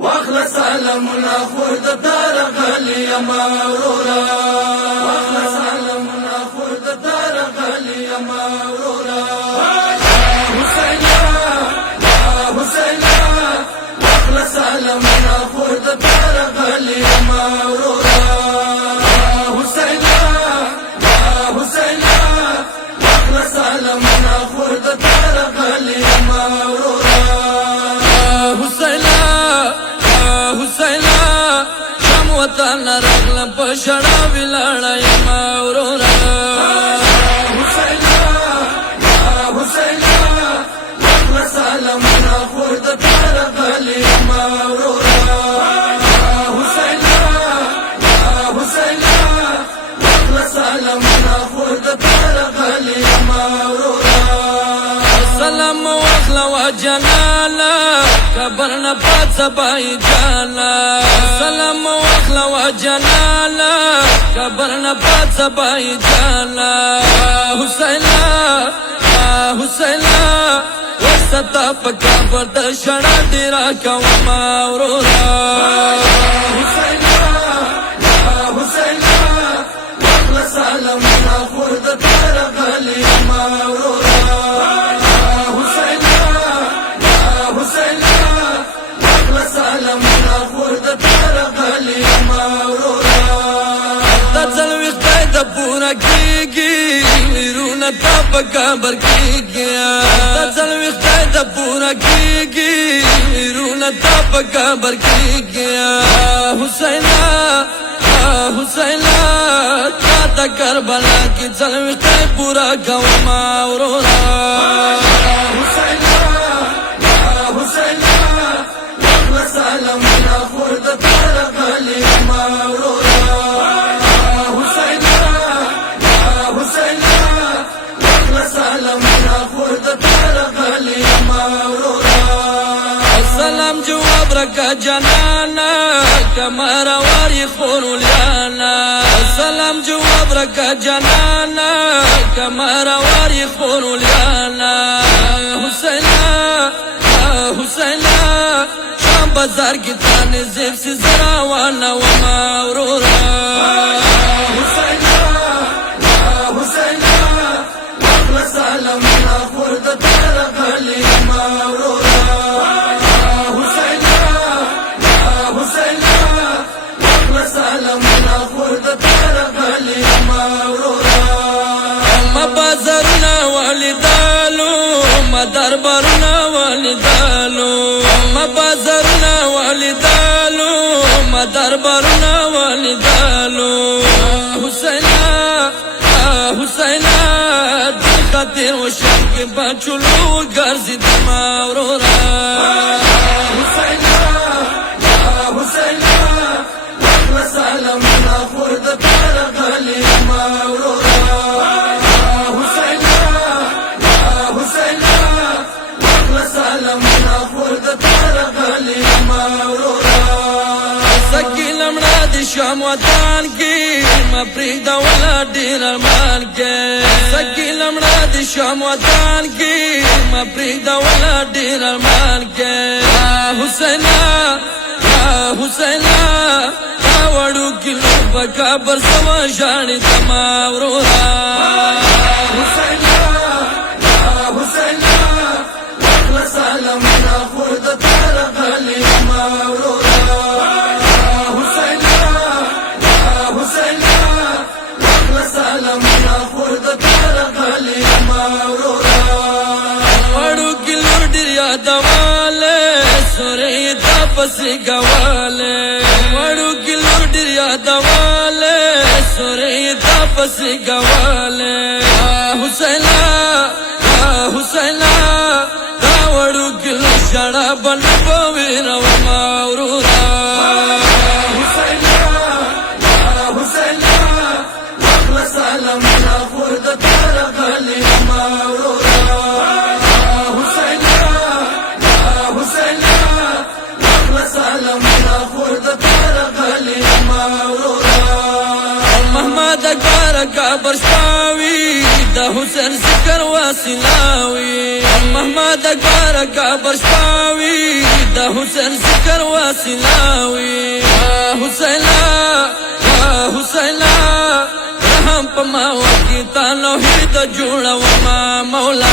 واخلا سلامنا خورد درغلی ما ورورا واخلا سلامنا خورد درغلی ما ورورا حسین حسین واخلا سلامنا خورد درغلی ما ورورا حسین حسین واخلا سلامنا خورد درغلی ما ورورا حسین وطن رغلم پشڑا ویلاړای ما ورورا حسین حسین واخلا سلامنا خورد درغلی ما ورورا حسین حسین واخلا سلامنا خورد درغلی ما ورورا سلام واخلا وجلالا قبرنا پات سبای جانا سلام واخلا وجلالا قبرنا پات سبای جانا حسین حسین وستا پکا برد شڑا دیرا کوما ورورا حسین حسین واخلا سلامنا خورد درغلی ما ورورا حسین حسین واخلا سلامنا خورد درغلی ما ورورا تزل وختای د پورا کیږي میرونه تا پکا بر کیږي تزل وختای د پورا کیږي میرونه تا پکا بر کیږي حسین حسین تا کربلا کی چل وختای پورا کوما ورورا حسین حسین واخلا سلامنا خورد درغلی ما ورورا حسین حسین واخلا سلامنا خورد درغلی ما ورورا سلام جواب رکا جنانا کمارا واری خورولیانا سلام جواب رکا جنانا کمارا واری خورولیانا حسین حسین شام بازار کی تانے زیب سے ذرا والا وما ورورا حسین حسین واخلا سلامنا خورد درغلی ما ورورا حسین حسین واخلا سلامنا خورد درغلی ما ورورا ما بازارنا والدالو ما دربارنا والدالو ما بازارنا والدالو ما دربارنا والدالو حسین حسین دل خاطر و شم کے بچلو گرزی دما ورورا حسین حسین واخلا سلامنا خورد درغلی ما ورورا حسین حسین واخلا سلامنا خورد درغلی ما ورورا سکی لمڑا دی شام وطن کی ما پریدا والا ډیر ارمان کے سکی لمڑا دی شام وطن کی ما پریدا والا ډیر ارمان کے حسین حسین وړو کلو بکا پر سما شانی تما ورورا حسین حسین واخلا سلامنا خورد درغلی ما ورورا حسین حسین واخلا سلامنا خورد درغلی ما ورورا وړو کلو ډیر یادواله سورې تا پسې ګواله وړو کلو ډیر یادواله سورې تا پسې ګواله حسین حسین دا وړو کلو شړا بن پوي نو ما ورورا حسین حسین واخلا سلامنا خورد درغلی ما ورورا حسین حسین واخلا سلامنا خورد درغلی ما ورورا محمد اکبر کبر شپاوی د حسین ذکر واسلاوی محمد اکبر کبر شپاوی د حسین ذکر واسلاوی حسینا حسینا رحم پما وکی تا توحید جوړو ما مولا